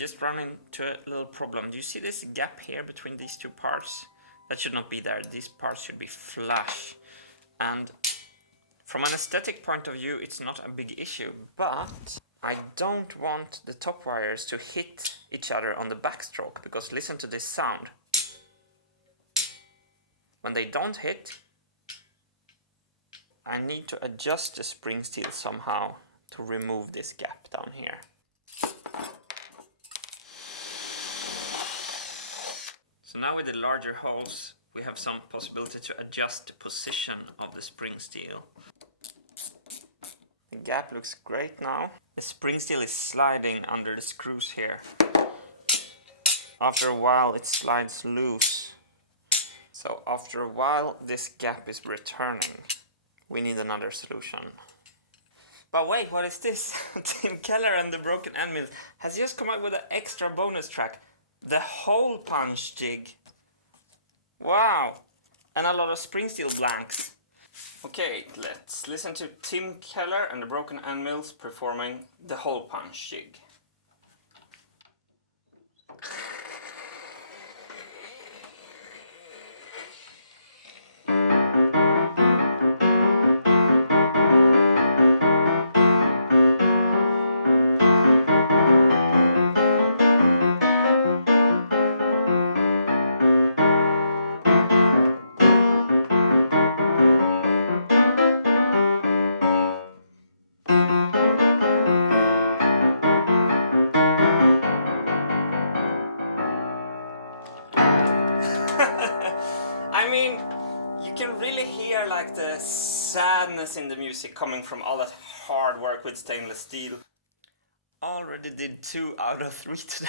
just run into a little problem. Do you see this gap here between these two parts? That should not be there. These parts should be flush. And from an aesthetic point of view, it's not a big issue, but I don't want the top wires to hit each other on the backstroke, because listen to this sound. When they don't hit, I need to adjust the spring steel somehow to remove this gap down here. So now with the larger holes, we have some possibility to adjust the position of the spring steel. The gap looks great now. The spring steel is sliding under the screws here. After a while it slides loose. So after a while this gap is returning. We need another solution. But wait, what is this? Tim Keller and the Broken End Mills has just come up with an extra bonus track. The hole punch jig. Wow! And a lot of spring steel blanks. Okay, let's listen to Tim Keller and the Broken End Mills performing the hole punch jig. I mean, you can really hear like the sadness in the music coming from all that hard work with stainless steel. Already did 2 out of 3 today.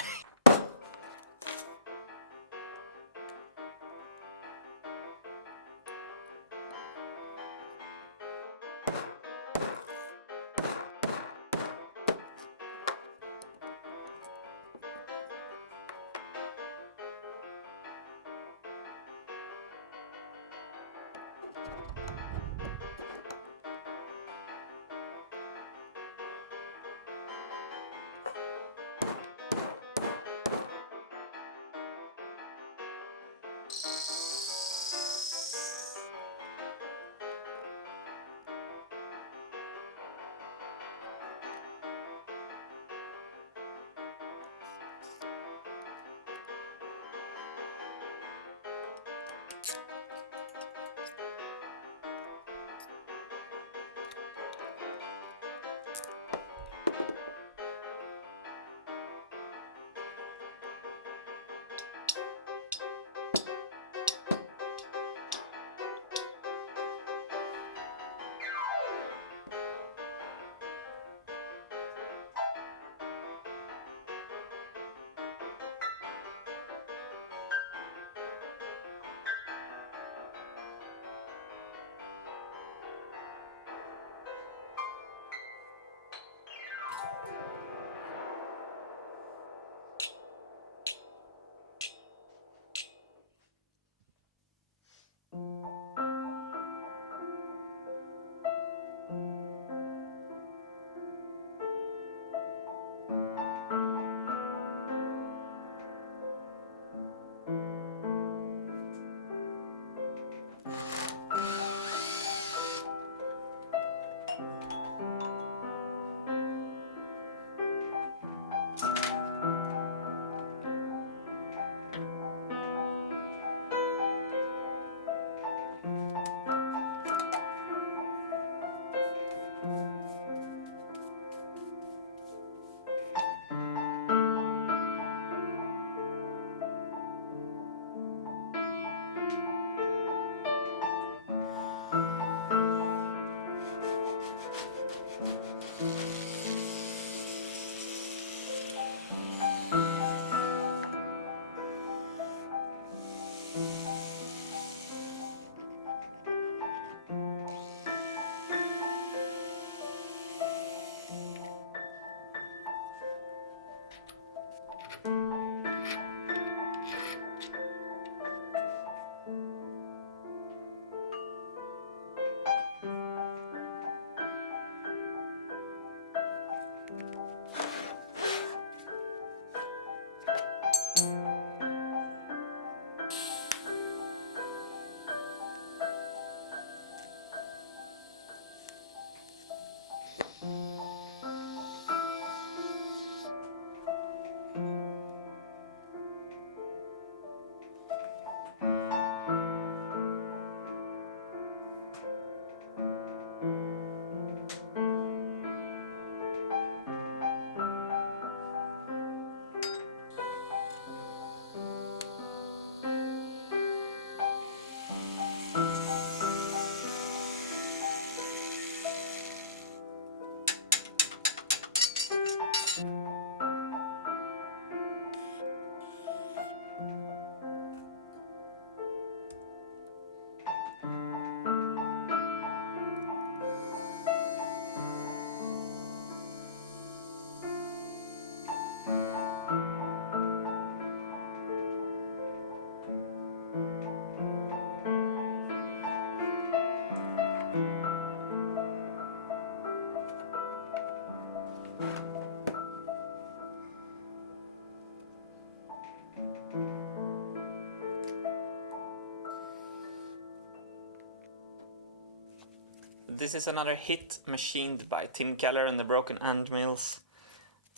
this is another hit machined by Tim Keller and the Broken End Mills,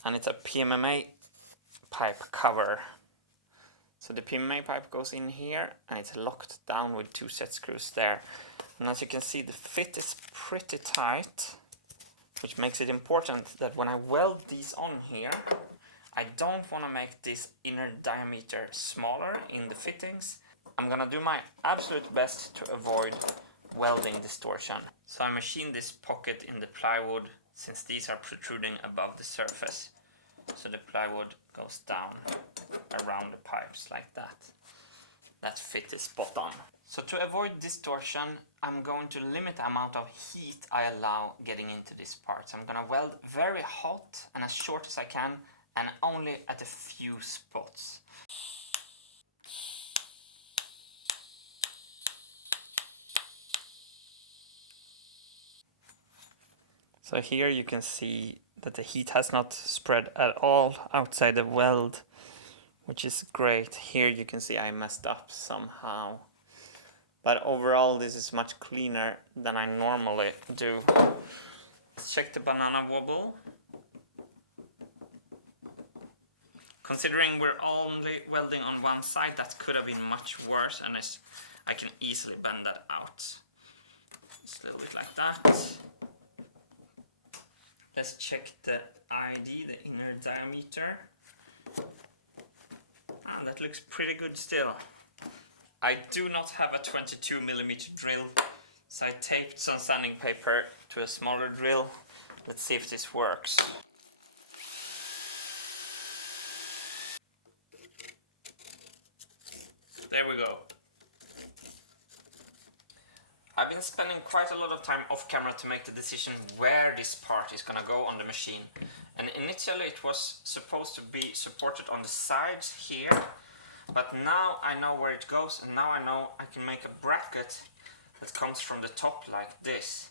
and it's a PMMA pipe cover. So the PMMA pipe goes in here and it's locked down with 2 set screws there. And as you can see, the fit is pretty tight, which makes it important that when I weld these on here, I don't want to make this inner diameter smaller in the fittings. I'm gonna do my absolute best to avoid welding distortion. So I machined this pocket in the plywood since these are protruding above the surface. So the plywood goes down around the pipes like that. That fit is spot on. So to avoid distortion, I'm going to limit the amount of heat I allow getting into this part. So I'm gonna weld very hot and as short as I can, and only at a few spots. So here you can see that the heat has not spread at all outside the weld, which is great. Here you can see I messed up somehow. But overall this is much cleaner than I normally do. Let's check the banana wobble. Considering we're only welding on one side, that could have been much worse, and I can easily bend that out. Just a little bit like that. Let's check the ID, the inner diameter. That looks pretty good still. I do not have a 22mm drill, so I taped some sanding paper to a smaller drill. Let's see if this works. There we go. I've been spending quite a lot of time off camera to make the decision where this part is gonna go on the machine. And initially it was supposed to be supported on the sides here, but now I know where it goes, and now I know I can make a bracket that comes from the top like this.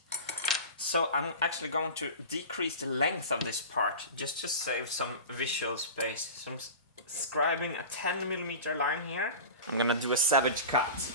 So I'm actually going to decrease the length of this part just to save some visual space. So I'm scribing a 10mm line here. I'm gonna do a savage cut.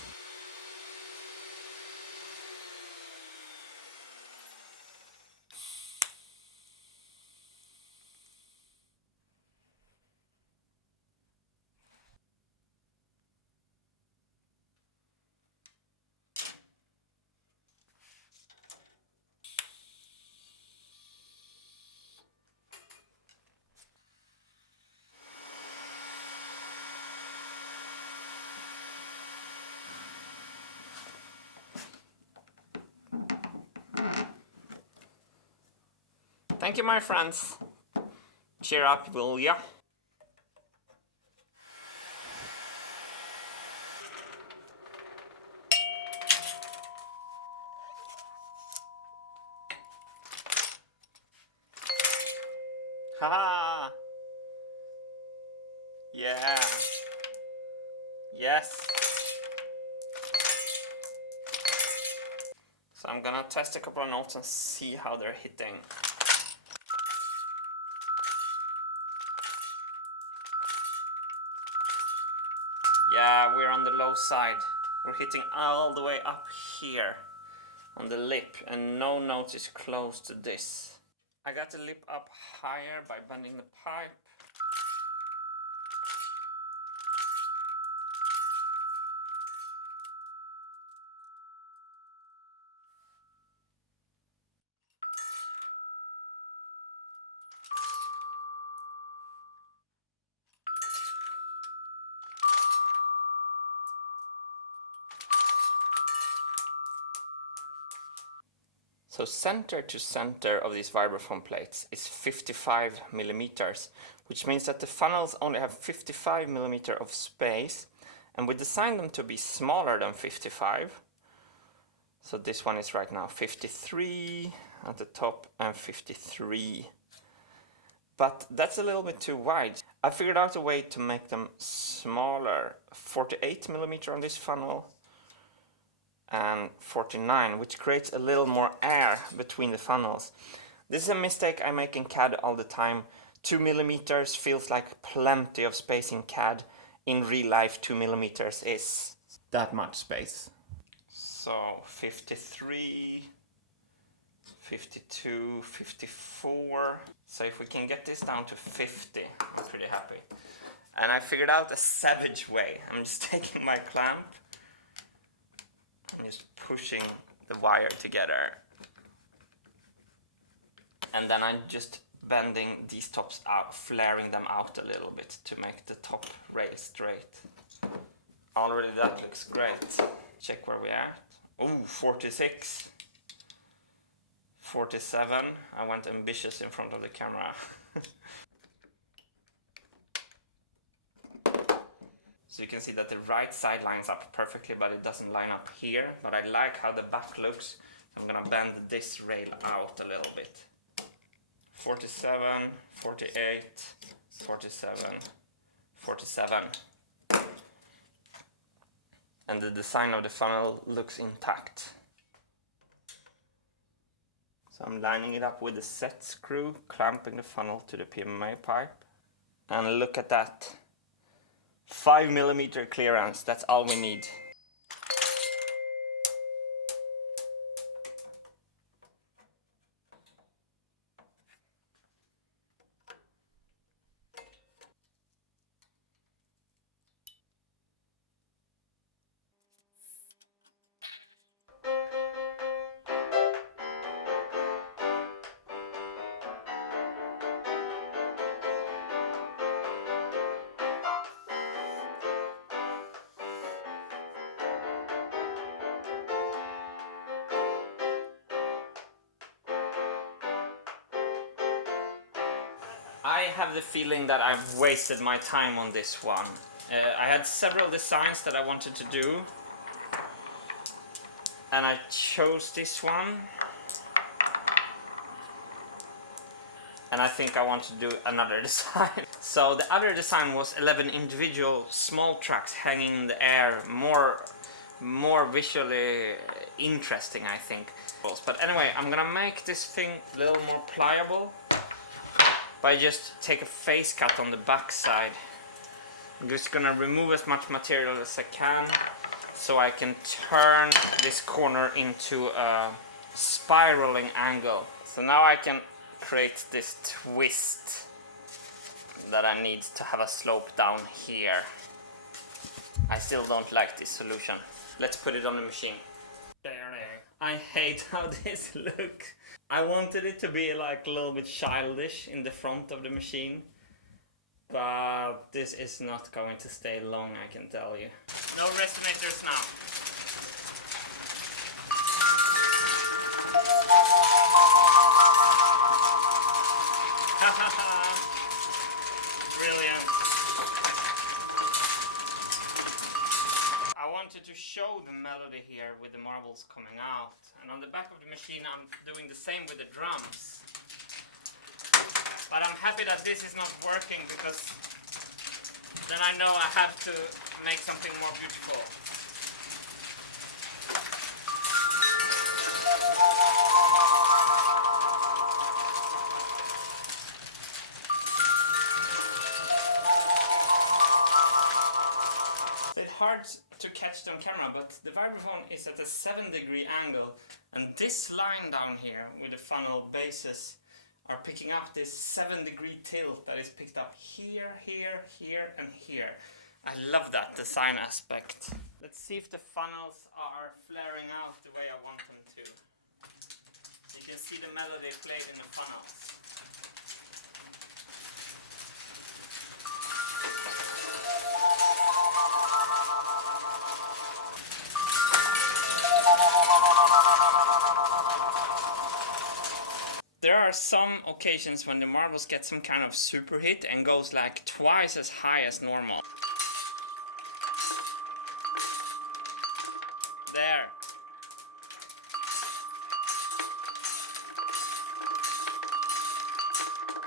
Thank you, my friends. Cheer up, will ya? Haha! Yeah! Yes! So I'm gonna test a couple of notes and see how they're hitting. Yeah, we're on the low side. We're hitting all the way up here on the lip, and no note is close to this. I got the lip up higher by bending the pipe. So center to center of these vibraphone plates is 55mm, which means that the funnels only have 55mm of space, and we designed them to be smaller than 55. So this one is right now 53 at the top and 53. But that's a little bit too wide. I figured out a way to make them smaller, 48mm on this funnel and 49, which creates a little more air between the funnels. This is a mistake I make in CAD all the time. 2mm feels like plenty of space in CAD. In real life, 2mm is that much space. So 53, 52, 54. So if we can get this down to 50, I'm pretty happy. And I figured out a savage way. I'm just taking my clamp. I'm just pushing the wire together. And then I'm just bending these tops out, flaring them out a little bit to make the top rail straight. Already that looks great. Check where we are. Oh, 46. 47. I went ambitious in front of the camera. So you can see that the right side lines up perfectly, but it doesn't line up here. But I like how the back looks. I'm gonna bend this rail out a little bit. 47, 48, 47, 47. And the design of the funnel looks intact. So I'm lining it up with a set screw, clamping the funnel to the PMMA pipe. And look at that. 5mm clearance, that's all we need. I have the feeling that I've wasted my time on this one. I had several designs that I wanted to do, and I chose this one. And I think I want to do another design. So the other design was 11 individual small tracks hanging in the air, more visually interesting, I think. But anyway, I'm gonna make this thing a little more pliable by just take a face cut on the back side. I'm just gonna remove as much material as I can so I can turn this corner into a spiraling angle. So now I can create this twist that I need to have a slope down here. I still don't like this solution. Let's put it on the machine. There. I hate how this looks. I wanted it to be like a little bit childish in the front of the machine, but this is not going to stay long, I can tell you. No resonators now. Brilliant. I wanted to show the melody here with the marbles coming out, and on the back of the machine I'm doing the same with the drums. But I'm happy that this is not working, because then I know I have to make something more beautiful. It's hard to catch it on camera, but the vibraphone is at a 7-degree angle, and this line down here with the funnel bases are picking up this 7-degree tilt that is picked up here, here, here, and here. I love that design aspect. Let's see if the funnels are flaring out the way I want them to. You can see the melody played in the funnels. There are some occasions when the marbles get some kind of super hit and goes like twice as high as normal. There.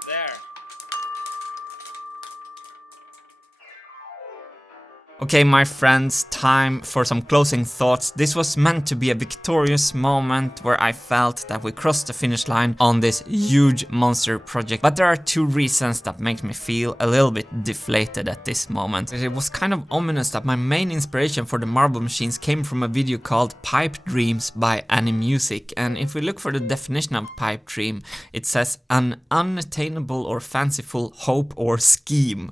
There. Okay, my friends, time for some closing thoughts. This was meant to be a victorious moment where I felt that we crossed the finish line on this huge monster project. But there are two reasons that make me feel a little bit deflated at this moment. It was kind of ominous that my main inspiration for the marble machines came from a video called Pipe Dreams by Animusic. And if we look for the definition of pipe dream, it says an unattainable or fanciful hope or scheme.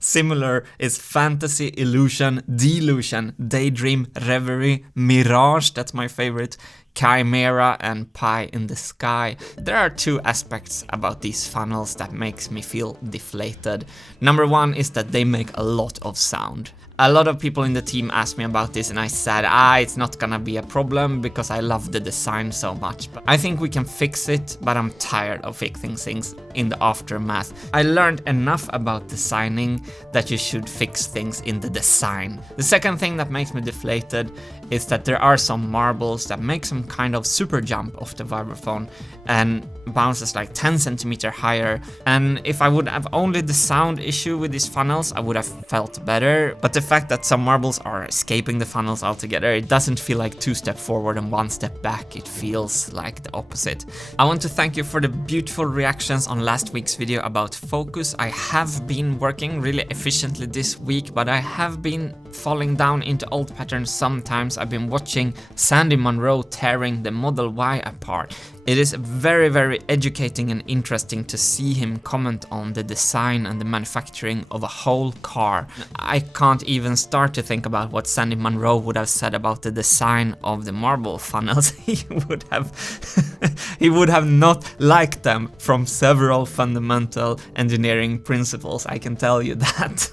Similar is fantasy, illusion, delusion, daydream, reverie, mirage, that's my favorite, chimera, and pie in the sky. There are two aspects about these funnels that makes me feel deflated. Number one is that they make a lot of sound. A lot of people in the team asked me about this and I said, it's not gonna be a problem because I love the design so much. But I think we can fix it, but I'm tired of fixing things in the aftermath. I learned enough about designing that you should fix things in the design. The second thing that makes me deflated is that there are some marbles that make some kind of super jump off the vibraphone and bounces like 10 centimeters higher. And if I would have only the sound issue with these funnels, I would have felt better. But the fact that some marbles are escaping the funnels altogether, it doesn't feel like 2 steps forward and 1 step back. It feels like the opposite. I want to thank you for the beautiful reactions on last week's video about focus. I have been working really efficiently this week, but I have been falling down into old patterns sometimes. I've been watching Sandy Munro tearing the Model Y apart. It is very, very educating and interesting to see him comment on the design and the manufacturing of a whole car. I can't even start to think about what Sandy Munro would have said about the design of the marble funnels. He would have not liked them from several fundamental engineering principles, I can tell you that.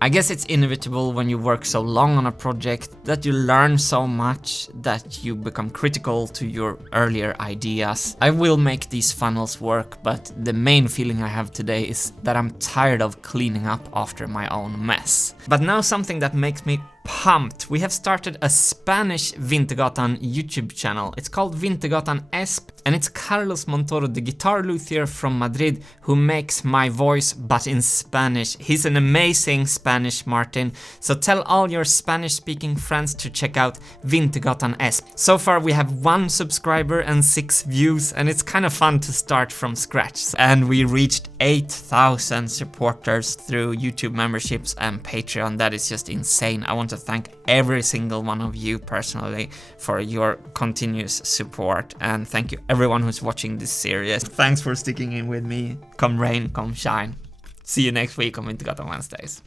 I guess it's inevitable when you work so long on a project that you learn so much that you become critical to your earlier ideas. I will make these funnels work, but the main feeling I have today is that I'm tired of cleaning up after my own mess. But now something that makes me pumped. We have started a Spanish Wintergatan YouTube channel. It's called Wintergatan Esp, and it's Carlos Montoro, the guitar luthier from Madrid, who makes my voice but in Spanish. He's an amazing Spanish Martin, so tell all your Spanish-speaking friends to check out Wintergatan Esp. So far we have 1 subscriber and 6 views, and it's kind of fun to start from scratch. And we reached 8,000 supporters through YouTube memberships and Patreon. That is just insane. I want to thank every single one of you personally for your continuous support, and thank you everyone who's watching this series. Thanks for sticking in with me. Come rain, come shine. See you next week on Wintergatan Wednesdays.